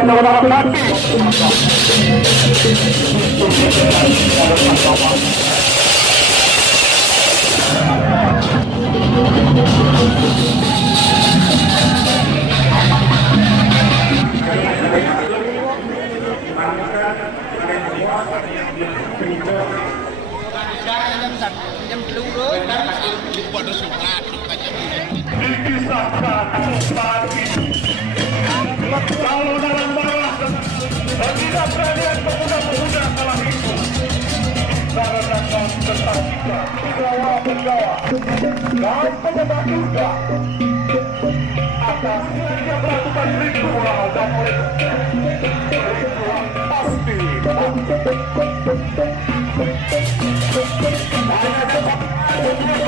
sebaliknya jalan arah kaki. Kalau dalam bawah tidak berani pemuda-pemuda kalah itu karena kau tetap penggawa dan penyebab juga atas yang melakukan ritual dan oleh ritual pasti hanya dapat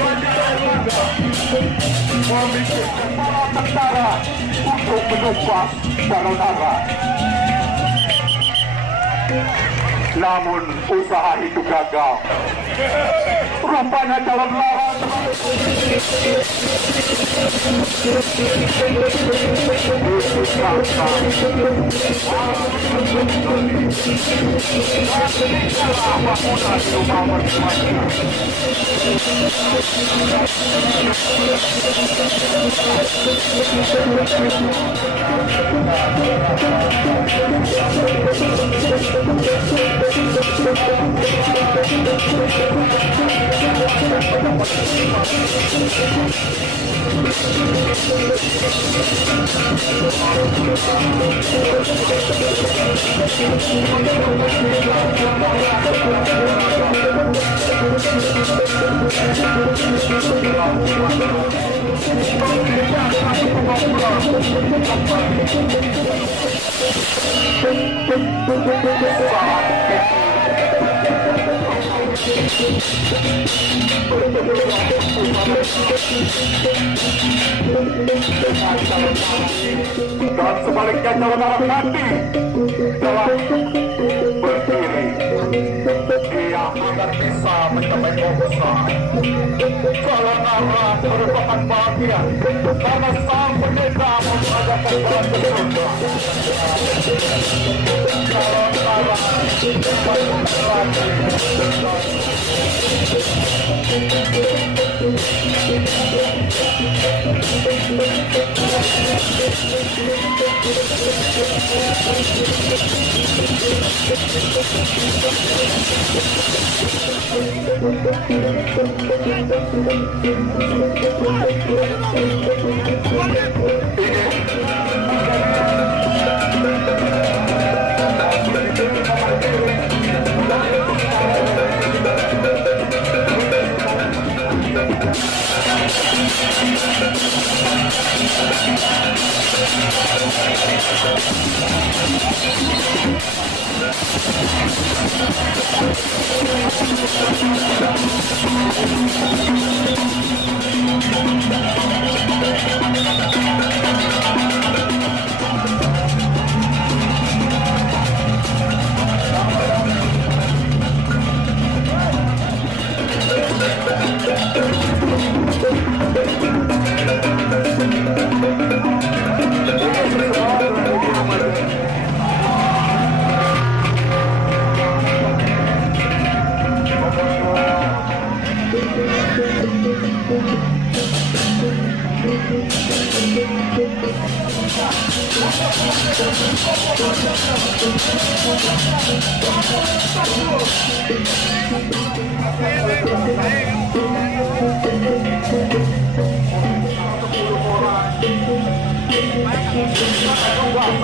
pelajaran laga memikirkan para tentara untuk menumpas saudara. Namun usaha itu gagal. Rupanya calon lawan dan sebaliknya calon arah nanti telah berdiri. Dia akan bisa mencapai besar. Calon arah merupakan bagian karena sang pendeta mengadakan balas surga. Calon arah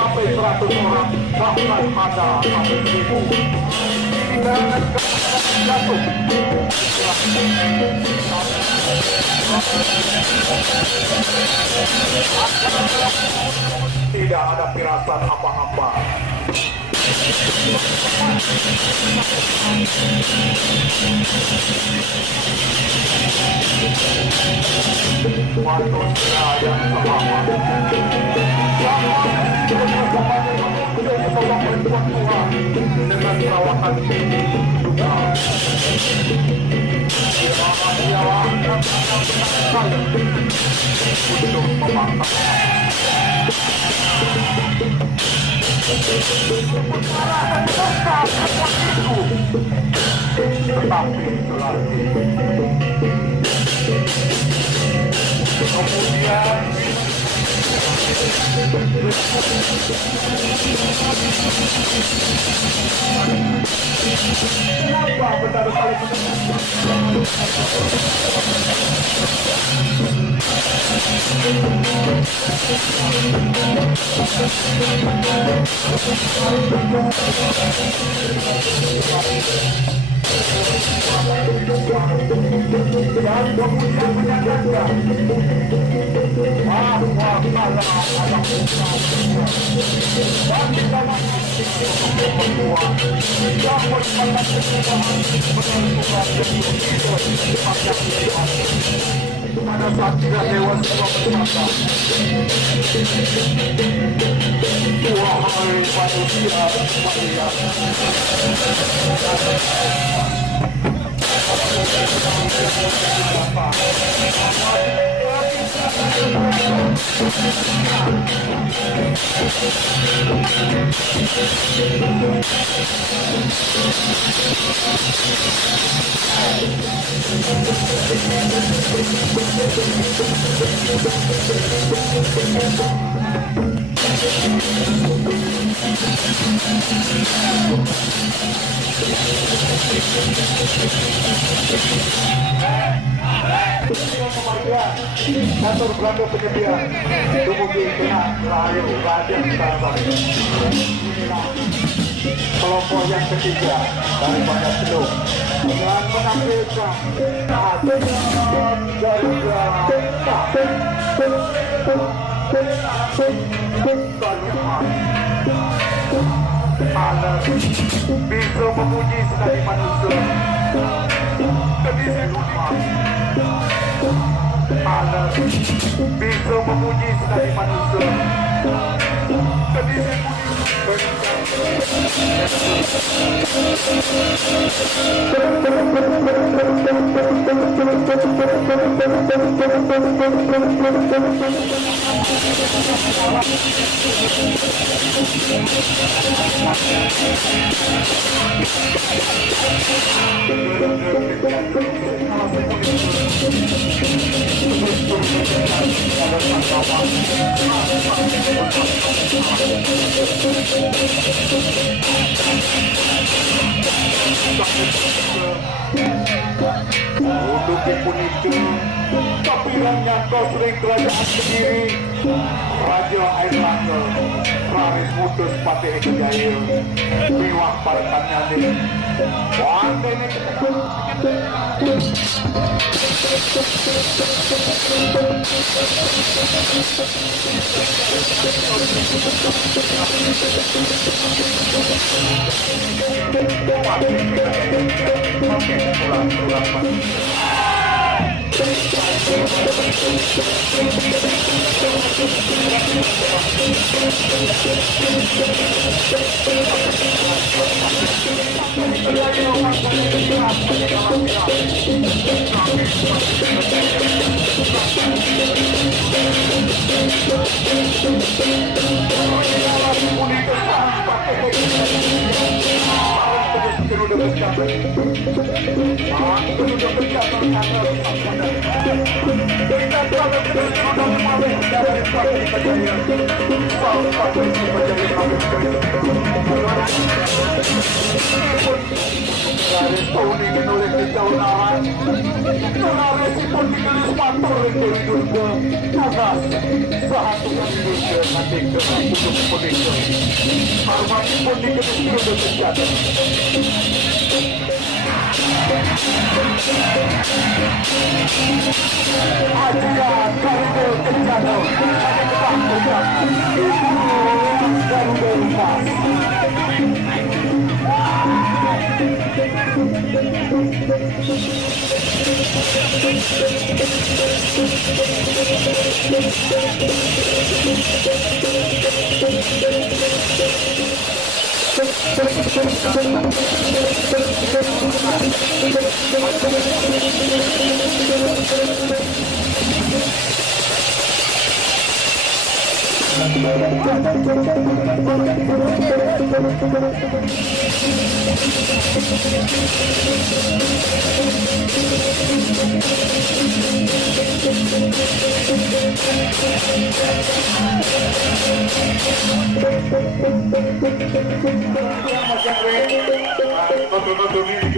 sampai 100 orang, bahkan ada sampai 1000. Jangan jatuh. Tidak ada firasat apa-apa. Manusia yang selamat dengan perawatan juga untuk memakan Tetapi lagi kemudian kenapa benar sekali dan kemudian menyatakan bahwa masalah anak bagi dalam perempuan yang merupakan perubahan menentukan pada saat tidak Dewan Dewa berkata, wahai manusia mulia, kantor belanda penyedia dumugi kena rayu raja besar. Inilah kelompok yang ketiga dari banyak teluk dengan menampilkan Anak bisa memuji sekali manusia kedisiplinan. Anak bisa memuji sekali manusia untuk pun itu tapi menyangkau sering kerajaan sendiri Raja Airlangga Raris Mutus Patih Kejaya Iwak Parkannya ini wanda ini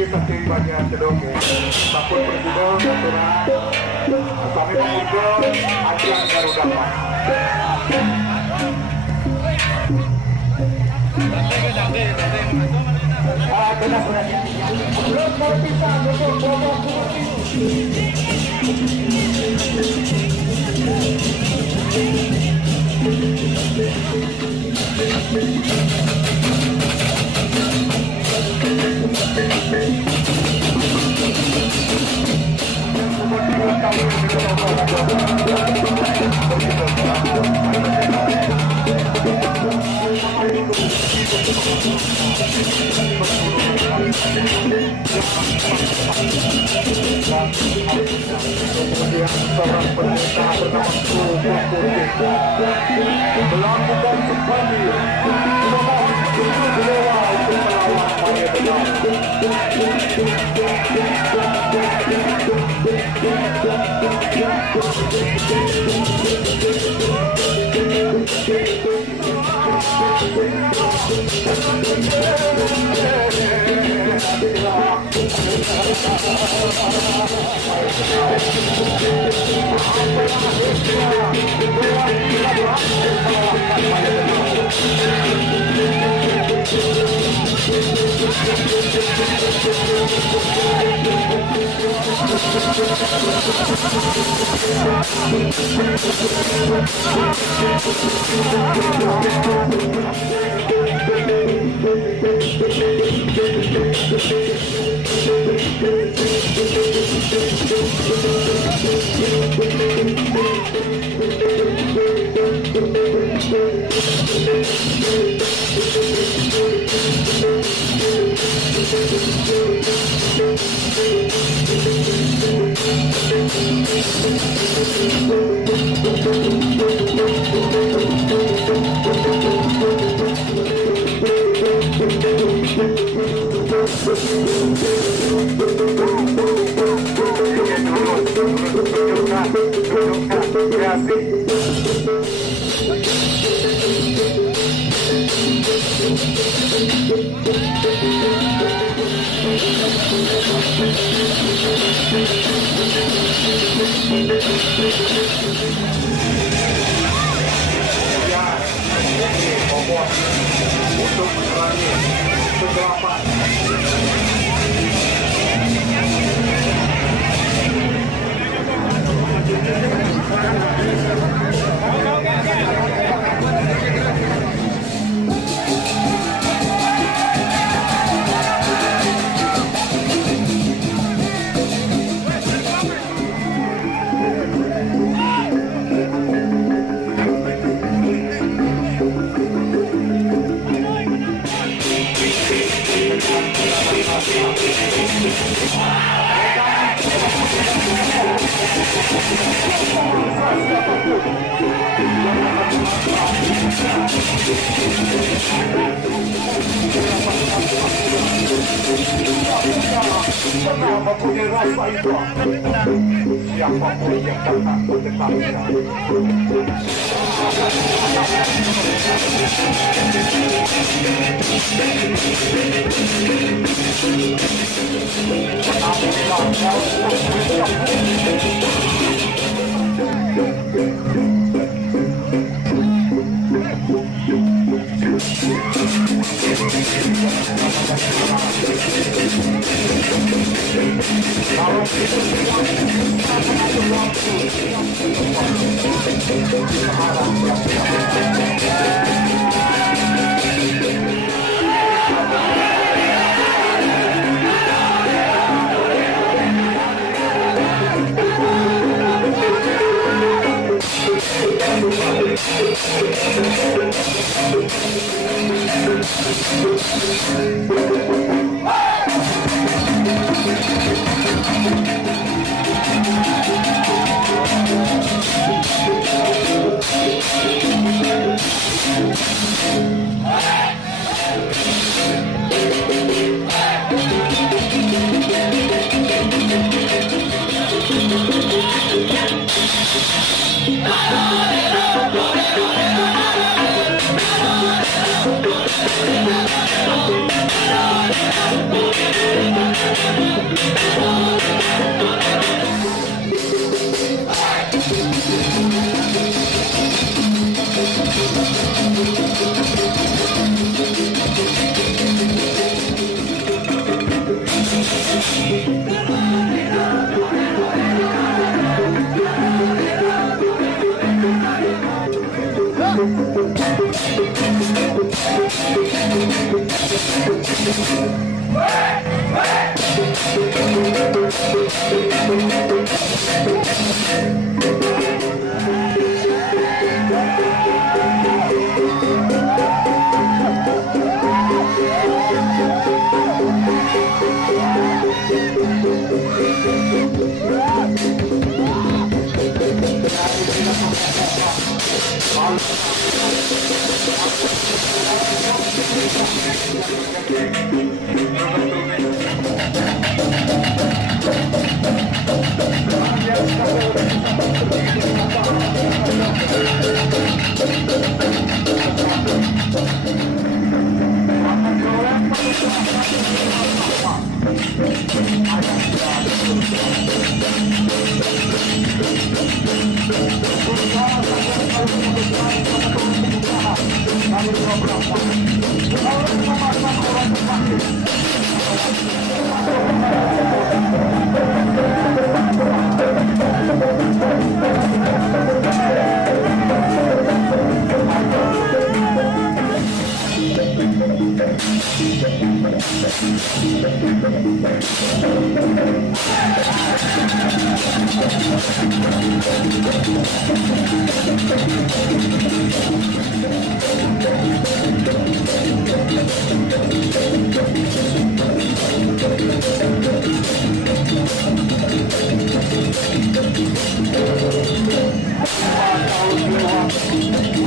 kita timbanya sedongeng takut berguna aturan kami mengumpul acuan Garuda kemudian seorang pengusaha bernama melakukan kembali dewa untuk melawan Maya Benar. Untuk menerangi kegelapan mempunyai rasa itu siapapun yang datang mendekatinya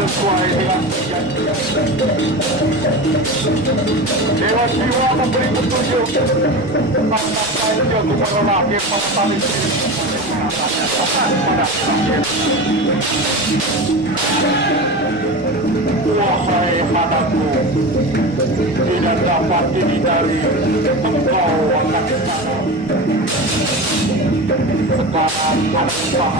sesuai dengan Dewa Jiwa memberi petunjuk tentang saja kepada laki pada tali wahai mataku, tidak dapat dihindari engkau akan sekarang kau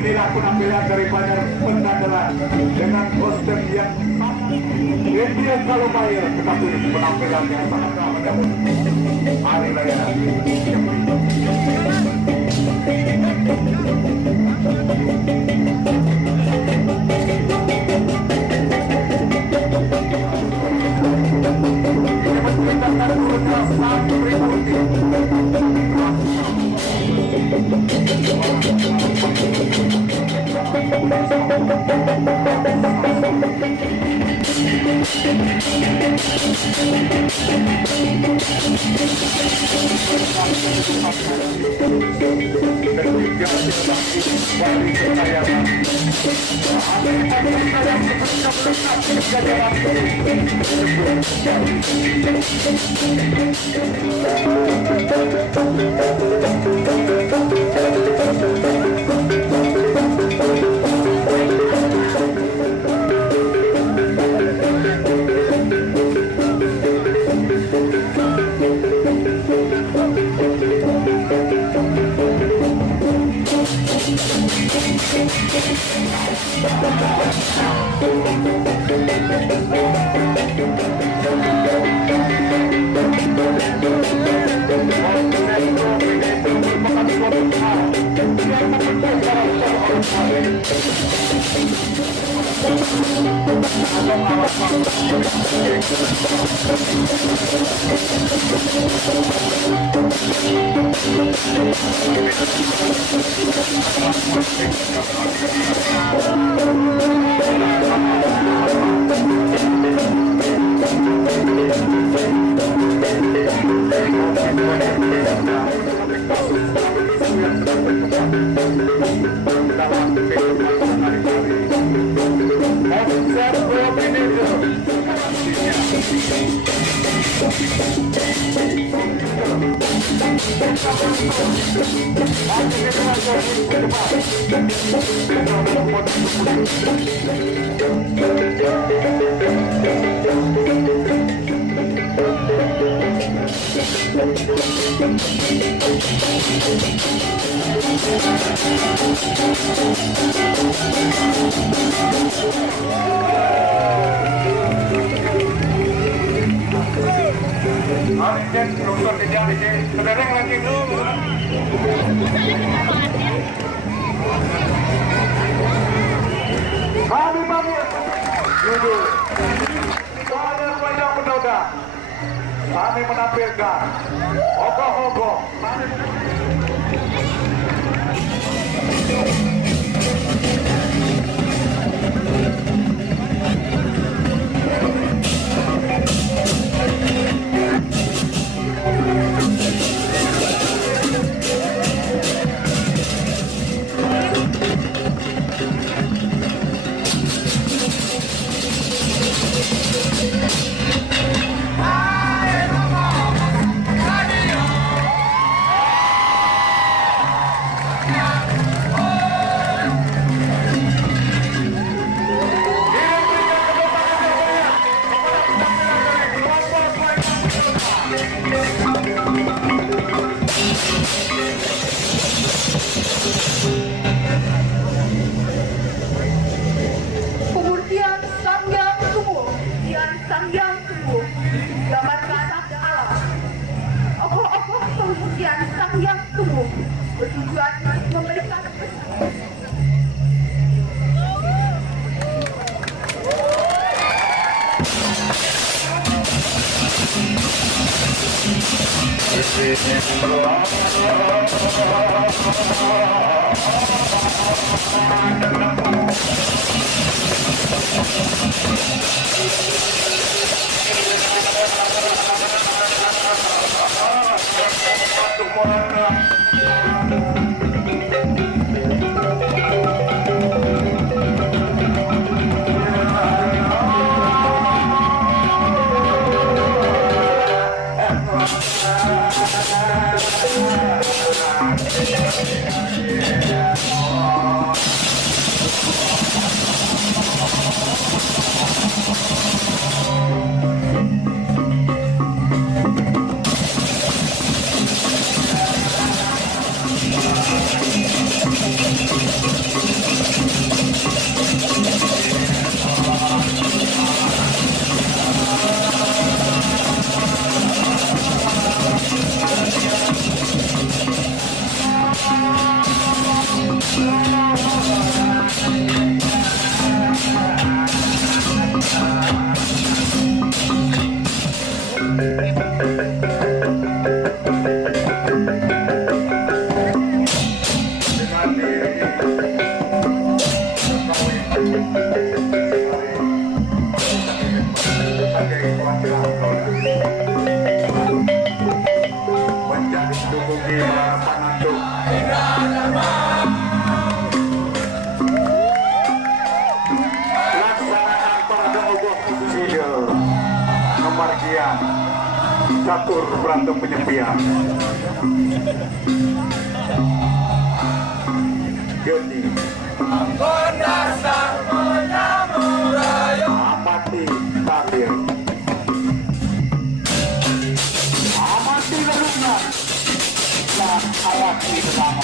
inilah penampilan daripada pengandalan dengan kostum yang dia selalu bayar, tetapi penampilan yang sangat ramah. Hari raya Kami panggil judul Banyak Wayang Mendoda. Kami menampilkan Ogoh-ogoh. Pemurtian Sang Hyang Tunggu, Pemurtian Sang Hyang Tunggu, gambarkan alam. Ogoh-ogoh pemurtian Sang Hyang Tunggu bertujuan memberikan menjadi dukung di Pangandu. Laksanaan parade ogoh Sidel kemargian catur berantem penyepian Geni amati tabir amati lelungan dan awaki bersama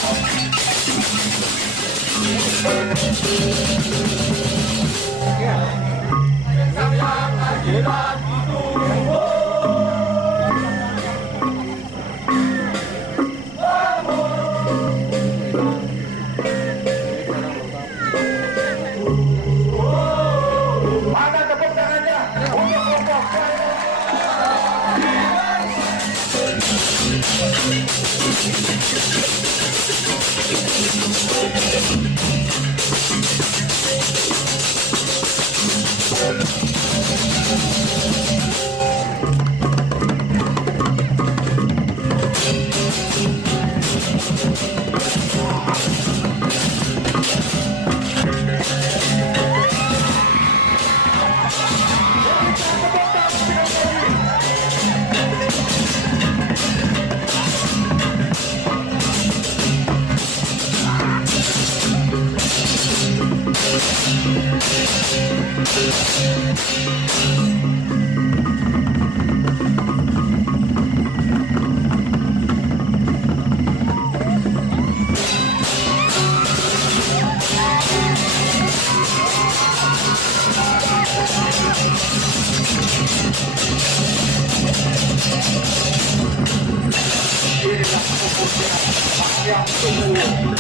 Yang tunggu.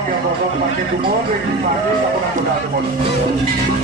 Yang Bogor, Parkir Timur, Registrasi, Kabupaten Kuda Timur.